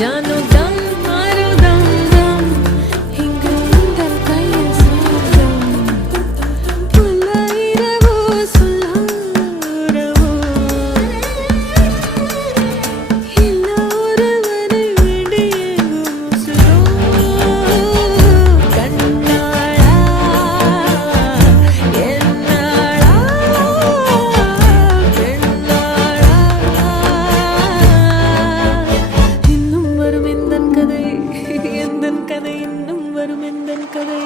I'm not no வருமெந்தன் கதை